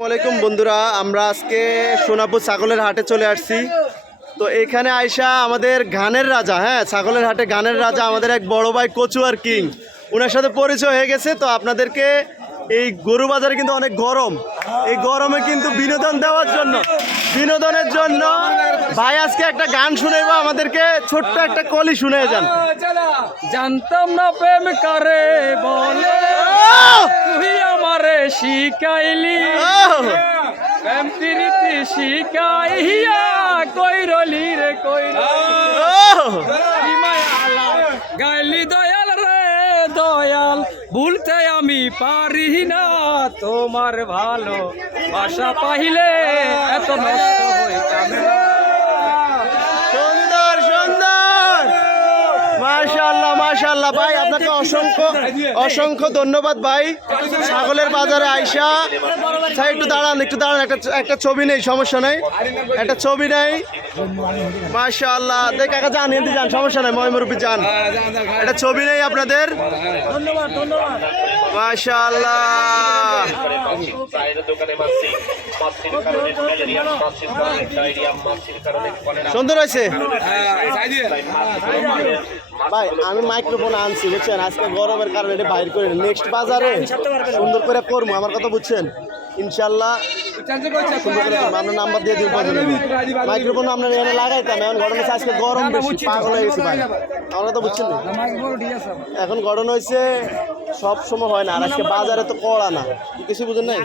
আসসালামাইকুম বন্ধুরা আমরা আজকে সোনাপুর ছাগলের হাটে চলে আসছি। তো এখানে আইসা আমাদের গানের রাজা হ্যাঁ ছাগলের হাটে গানের রাজা আমাদের এক বড় ভাই কচুয়ার কিং। ওনার সাথে পরিচয় হয়ে গেছে তো আপনাদেরকে এই গরু বাজারে কিন্তু অনেক গরম। এই গরমে কিন্তু বিনোদন দেওয়ার জন্য বিনোদনের জন্য ভাই আজকে একটা গান শুনেবা আমাদেরকে ছোট্ট একটা কলি শুনে যান। জানতাম না প্রেম করে বলে। শিখাইলি ওহ! প্রেম প্রীতি শিখাইয়া কইরলি রে কইরলি। গাইলি দয়াল রে দয়াল ভুলতে আমি পারি না তোমার ভালো। বাসা পাইলে এত নষ্ট হইতাম না। সুন্দর সুন্দর মাশাআল্লাহ ভাই আপনাকে অসংখ্য অসংখ্য ধন্যবাদ ভাই। ছাগলের বাজারে আইসা। ভাই একটু দাঁড়ান একটু দাঁড়ান একটা একটা ছবি নেই সমস্যা নেই। একটা ছবি নেই। মাশাআল্লাহ দেখ কাকা যান এমনি যান সমস্যা নেই ময়মরূপী যান। একটা ছবি নেই আপনাদের? কারণে কলেরা সুন্দর হয়েছে? ভাই আমি মাইক্রোফোন আনছি বুঝছেন? আজকে গরমের কারণে এটা বাইর করে নেক্সট বাজারে সুন্দর করে করব আমার কথা বুঝছেন? ইনশাল্লাহ সুন্দর করে আপনার নাম্বার দিয়ে দিব মাইক্রোফোন আপনার এখানে লাগাইতাম এখন ঘটনা হচ্ছে আজকে গরম বেশি পাগল হয়ে গেছে ভাই। আমরা তো। বুঝছেন না? এখন ঘটনা হয়েছে সব সময় হয় না। আর আজকে বাজারে তো কড়া না। কিছু বুঝেন নাই?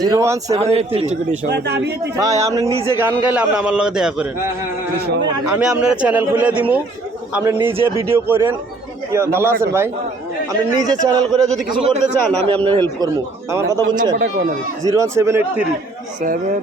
Zero one seven eight three. ভাই আপনি নিজে গান গাইলে আপনি আমার লগে দেখা করেন। আমি আপনার চ্যানেল খুলে দিমু। আপনি নিজে ভিডিও করেন। ভালো আছেন ভাই? আপনি নিজে চ্যানেল করে যদি কিছু করতে চান আমি আপনার হেল্প করব আমার কথা বলছেন zero one seven eight three. Seven